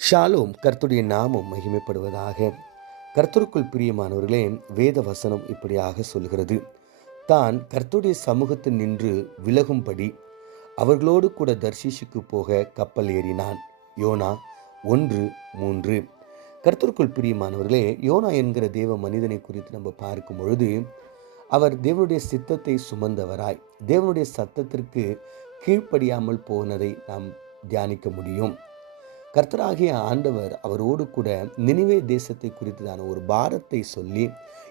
Shalom. கர்த்தருடைய நாமம் மகிமைப்படுவதாக. கர்த்தருக்குள் பிரியமானவர்களே, வேத வசனம் இப்படியாக சொல்கிறது. தான் கர்த்தருடைய சமூகத்தில் நின்று விலகும்படி அவர்களோடு கூட தர்ஷீஷுக்கு போக கப்பல் ஏறினான். யோனா 1:3. கர்த்தருக்குள் பிரியமானவர்களே, யோனா என்கிற தேவ மனிதனை குறித்து நம்ம பார்க்கும் பொழுது, அவர் தேவனுடைய சித்தத்தை சுமந்தவராய் தேவனுடைய சத்தத்திற்கு கீழ்ப்படியாமல் போனதை நாம் தியானிக்க முடியும். கர்த்தராகிய ஆண்டவர் அவரோடு கூட நினிவே தேசத்தை குறித்ததான ஒரு பாரத்தை சொல்லி,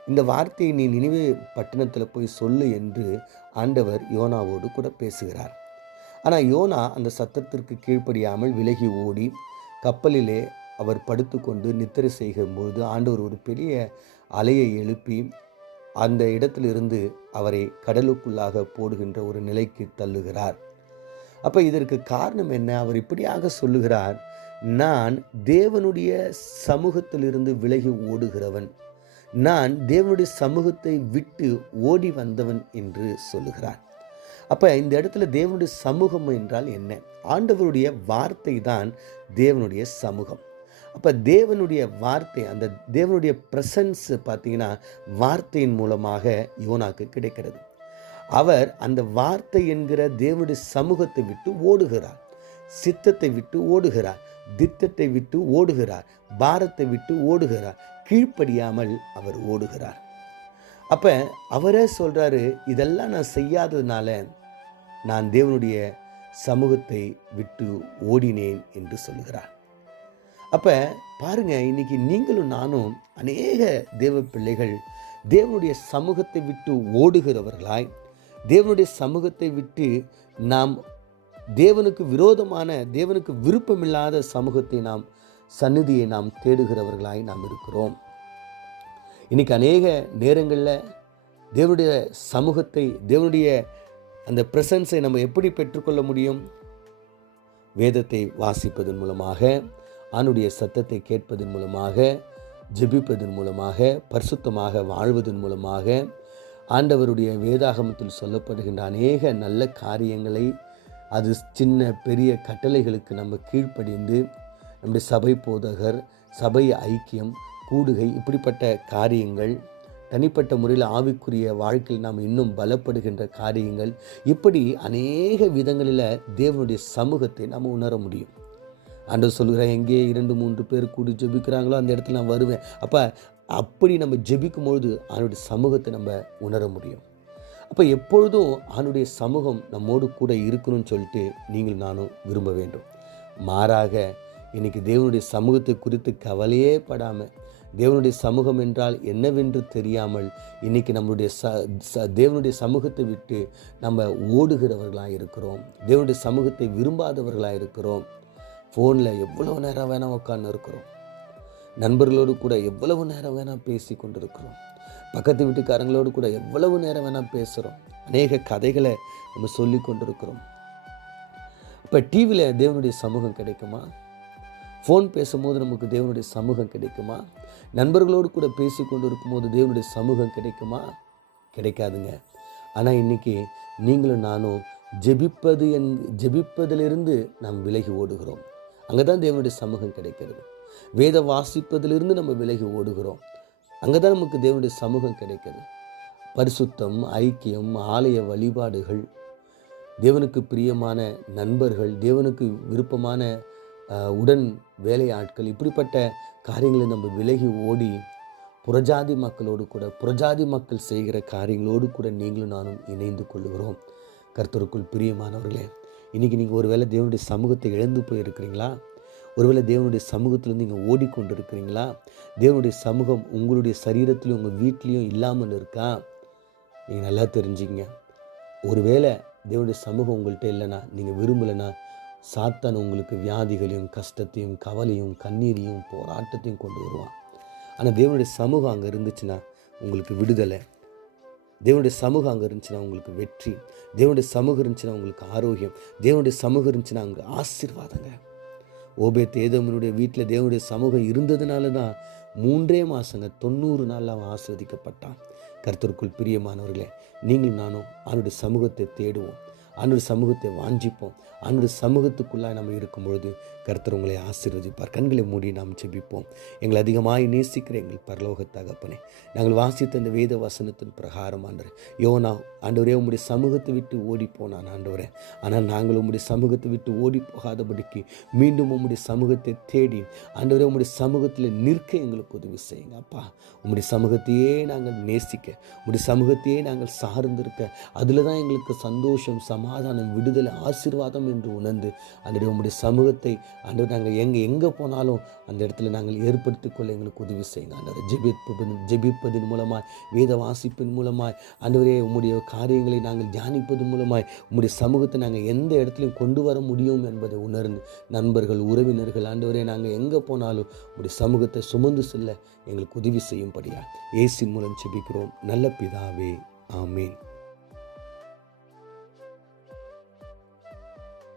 இந்த வார்த்தையை நீ நினிவே பட்டணத்தில் போய் சொல்லு என்று ஆண்டவர் யோனாவோடு கூட பேசுகிறார். ஆனால் யோனா அந்த சத்தத்திற்கு கீழ்ப்படியாமல் விலகி ஓடி கப்பலிலே அவர் படுத்துக்கொண்டு நித்திரை செய்யும்போது ஆண்டவர் ஒரு பெரிய அலையை எழுப்பி அந்த இடத்திலிருந்து அவரை கடலுக்குள்ளாக போடுகின்ற ஒரு நிலைக்கு தள்ளுகிறார். அப்போ இதற்கு காரணம் என்ன? அவர் இப்படியாக சொல்லுகிறார், நான் தேவனுடைய சமூகத்திலிருந்து விலகி ஓடுகிறவன், நான் தேவனுடைய சமூகத்தை விட்டு ஓடி வந்தவன் என்று சொல்லுகிறார். அப்போ இந்த இடத்துல தேவனுடைய சமூகம் என்றால் என்ன? ஆண்டவருடைய வார்த்தை தான் தேவனுடைய சமூகம். அப்போ தேவனுடைய வார்த்தை, அந்த தேவனுடைய பிரசன்ஸ் பார்த்தீங்கன்னா வார்த்தையின் மூலமாக யோனாக்கு கிடைக்கிறது. அவர் அந்த வார்த்தை என்கிற தேவனுடைய சமூகத்தை விட்டு ஓடுகிறார், சித்தத்தை விட்டு ஓடுகிறார், திட்டத்தை விட்டு ஓடுகிறார், பாரத்தை விட்டு ஓடுகிறார், கீழ்ப்படியாமல் அவர் ஓடுகிறார். அப்ப அவரே சொல்றாரு, இதெல்லாம் நான் செய்யாததுனால நான் தேவனுடைய சமூகத்தை விட்டு ஓடினேன் என்று சொல்லுகிறார். அப்ப பாருங்க, இன்னைக்கு நீங்களும் நானும் அநேக தேவ பிள்ளைகள் தேவனுடைய சமூகத்தை விட்டு ஓடுகிறவர்களாய், தேவனுடைய சமூகத்தை விட்டு நாம் தேவனுக்கு விரோதமான, தேவனுக்கு விருப்பமில்லாத சமூகத்தை சந்நிதியை நாம் தேடுகிறவர்களாய் நாம் இருக்கிறோம். இன்னைக்கு அநேக நேரங்களில் தேவனுடைய சமூகத்தை, தேவனுடைய அந்த பிரசன்ஸை நம்ம எப்படி பெற்றுக்கொள்ள முடியும்? வேதத்தை வாசிப்பதன் மூலமாக, ஆண்டுடைய சத்தத்தை கேட்பதன் மூலமாக, ஜெபிப்பதன் மூலமாக, பரிசுத்தமாக வாழ்வதன் மூலமாக, ஆண்டவருடைய வேதாகமத்தில் சொல்லப்படுகின்ற அநேக நல்ல காரியங்களை, அது சின்ன பெரிய கட்டளைகளுக்கு நம்ம கீழ்ப்படிந்து நம்முடைய சபை போதகர், சபை ஐக்கியம், கூடுகை, இப்படிப்பட்ட காரியங்கள், தனிப்பட்ட முறையில் ஆவிக்குரிய வாழ்க்கையில் நாம் இன்னும் பலப்படுகின்ற காரியங்கள், இப்படி அநேக விதங்களில் தேவனுடைய சமூகத்தை நாம் உணர முடியும். ஆண்டவர் சொல்கிறார், எங்கே 2-3 பேர் கூடி ஜெபிக்கிறாங்களோ அந்த இடத்துல நான் வருவேன். அப்படி நம்ம ஜெபிக்கும்பொழுது அவனுடைய சமூகத்தை நம்ம உணர முடியும். அப்போ எப்பொழுதும் அவனுடைய சமூகம் நம்மோடு கூட இருக்கணும்னு சொல்லிட்டு நீங்கள் நானும் விரும்ப வேண்டும். மாறாக இன்னைக்கு தேவனுடைய சமூகத்தை குறித்து கவலையே படாமல், தேவனுடைய சமூகம் என்றால் என்னவென்று தெரியாமல் இன்னைக்கு நம்மளுடைய தேவனுடைய சமூகத்தை விட்டு நம்ம ஓடுகிறவர்களாக இருக்கிறோம். தேவனுடைய சமூகத்தை விரும்பாதவர்களாக இருக்கிறோம். ஃபோனில் எவ்வளவு நேரம் வேணால் உட்கார்ந்து இருக்கிறோம். நண்பர்களோடு கூட எவ்வளவு நேரம் வேணால் பேசி கொண்டு இருக்கிறோம். பக்கத்து வீட்டுக்காரங்களோடு கூட எவ்வளவு நேரம் வேணால் பேசுகிறோம். அநேக கதைகளை நம்ம சொல்லி கொண்டு இருக்கிறோம். இப்போ டிவியில் தேவனுடைய சமூகம் கிடைக்குமா? ஃபோன் பேசும்போது நமக்கு தேவனுடைய சமூகம் கிடைக்குமா? நண்பர்களோடு கூட பேசி கொண்டு இருக்கும்போது தேவனுடைய சமூகம் கிடைக்குமா? கிடைக்காதுங்க. ஆனால் இன்றைக்கி நீங்களும் நானும் ஜெபிப்பதிலிருந்து நாம் விலகி ஓடுகிறோம். அங்கே தான் தேவனுடைய சமூகம் கிடைக்கிறது. வேத வாசிப்பதிலிருந்து நம்ம விலகி ஓடுகிறோம். அங்கே தான் நமக்கு தேவனுடைய சமூகம் கிடைக்கிறது. பரிசுத்தம், ஐக்கியம், ஆலய வழிபாடுகள், தேவனுக்கு பிரியமான நண்பர்கள், தேவனுக்கு விருப்பமான உடன் வேலையாட்கள், இப்படிப்பட்ட காரியங்களை நம்ம விலகி ஓடி புறஜாதி மக்களோடு கூட, புறஜாதி மக்கள் செய்கிற காரியங்களோடு கூட நீங்களும் நானும் இணைந்து கொள்ளுகிறோம். கர்த்தருக்குள் பிரியமானவர்களே, இன்றைக்கி நீங்கள் ஒருவேளை தேவனுடைய சமூகத்தை இழந்து போயிருக்கிறீங்களா? ஒருவேளை தேவனுடைய சமூகத்தில் நீங்கள் ஓடிக்கொண்டு இருக்கிறீங்களா? தேவனுடைய சமூகம் உங்களுடைய சரீரத்திலையும் உங்கள் வீட்லேயும் இல்லாமல் இருக்கா? நீங்கள் நல்லா தெரிஞ்சுங்க. ஒருவேளை தேவனுடைய சமூகம் உங்கள்கிட்ட இல்லைன்னா, நீங்கள் விரும்பலைன்னா, சாத்தான் உங்களுக்கு வியாதிகளையும் கஷ்டத்தையும் கவலையும் கண்ணீரையும் போராட்டத்தையும் கொண்டு வருவான். ஆனால் தேவனுடைய சமூகம் அங்கே இருந்துச்சுன்னா உங்களுக்கு விடுதலை, தேவனுடைய சமூகம் அங்கே இருந்துச்சுன்னா உங்களுக்கு வெற்றி, தேவனுடைய சமூகம் இருந்துச்சுன்னா உங்களுக்கு ஆரோக்கியம், தேவனுடைய சமூகம் இருந்துச்சுன்னா அங்கே ஆசீர்வாதங்க. ஓபேத் ஏதோமினுடைய வீட்டில் தேவனுடைய சமூகம் இருந்ததுனால தான் 3 மாதங்க 90 நாளில் அவன் ஆசீர்வதிக்கப்பட்டான். கர்த்தருக்குள் பிரியமானவர்களே, நீங்கள் நானும் அவனுடைய சமூகத்தை தேடுவோம், அவனுடைய சமூகத்தை வாஞ்சிப்போம். அவனுடைய சமூகத்துக்குள்ளாக நம்ம இருக்கும் பொழுது கர்த்தர் உங்களை ஆசீர்வதிப்பார். கண்களை மூடி நாம் ஜெபிப்போம். எங்களை அதிகமாய் நேசிக்கிற எங்கள் பரலோக தகப்பனே, நாங்கள் வாசித்த இந்த வேத வசனத்தின் பிரகாரம் ஆண்டவரே, யோனா ஆண்டவரே உம்முடைய சமூகத்தை விட்டு ஓடி போனான் ஆண்டவரே. ஆனால் நாங்கள் உம்முடைய சமூகத்தை விட்டு ஓடி போகாதபடிக்கு மீண்டும் உம்முடைய சமூகத்தை தேடி ஆண்டவரே உம்முடைய சமூகத்தில் நிற்க எங்களுக்கு உதவி செய்யுங்க அப்பா. உம்முடைய சமூகத்தையே நாங்கள் நேசிக்க, உம்முடைய சமூகத்தையே நாங்கள் சார்ந்திருக்க, அதில் தான் எங்களுக்கு சந்தோஷம், சமாதானம், விடுதலை, ஆசீர்வாதம் என்று உணர்ந்து ஆண்டவரே உம்முடைய சமூகத்தை ஆண்டவர் நாங்கள் எங்கே போனாலும் அந்த இடத்துல நாங்கள் ஏற்படுத்திக் கொள்ள எங்களுக்கு உதவி செய்யுங்க ஆண்டவரே. ஜெபிப்பதன் மூலமாய், வேத வாசிப்பின் மூலமாய் ஆண்டவரே உம்முடைய காரியங்களை நாங்கள் தியானிப்பதன் மூலமாய் உம்முடைய சமூகத்தை நாங்கள் எந்த இடத்துலையும் கொண்டு வர முடியும் என்பதை உணர்ந்து நண்பர்கள், உறவினர்கள் ஆண்டவரே நாங்கள் எங்கே போனாலும் உம்முடைய சமூகத்தை சுமந்து செல்ல எங்களுக்கு உதவி செய்யும்படியா இயேசு மூலம் ஜெபிக்கிறோம் நல்ல பிதாவே, ஆமேன்.